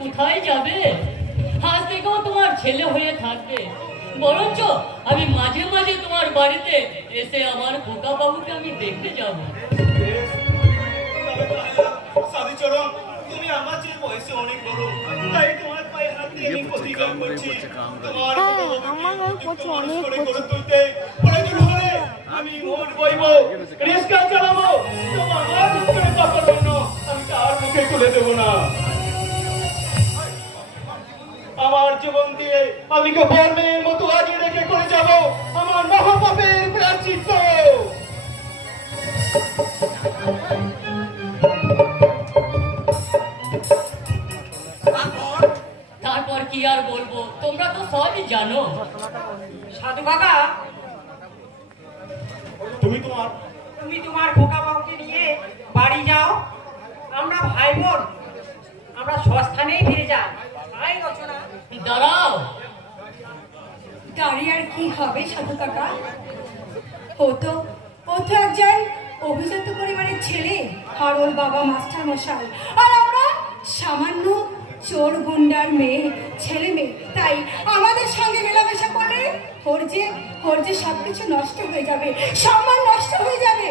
কোথায় যাবে? আজ থেকেও তোমার ছেলে হয়ে থাকবে। বরঞ্চ আমি মাঝে মাঝে তোমার বাড়িতে এসে আমার খোকা বাবুকে আমি দেখতে যাব। সাধুচরণ, তুমি আমার চেয়ে বয়সে অনেক বড়, তাই তোমার পায়ে হাত দিয়ে আমি প্রতিজ্ঞা করছি, তোমার মানুষ করে গড়ে তুলতে প্রয়োজন হলে আমি মোট বইব, রিস্কা চালাবো, তোমার মাছ করে পাতার জন্য আমি তার মুখে তুলে দেবো না। আমার জীবন দিয়ে আমি গভর্নমেন্টের মতো আগে রেখে করে যাব আমার মহাপাপের প্রায়শ্চিত্ত। তারপর কি আর বলবো, তোমরা তো সবই জানো। সাধু কাকা, তুমি তোমার খোকা বাবুকে নিয়ে বাড়ি যাও। আমরা ভাই বোন আমরা স্বস্থানেই ফিরে যাই। তাই রচনা। দাঁড়াও, দাঁড়িয়ে আর কি হবে সাধু কাকা? ও তো একজন অভিজাত পরিবারের ছেলে, আর ওর বাবা মাস্টার মশাই, আর আমরা সামান্য চোর গুন্ডার ছেলে মেয়ে। তাই আমাদের সঙ্গে মেলামেশা করলে ওর যে সবকিছু নষ্ট হয়ে যাবে, সম্মান নষ্ট হয়ে যাবে।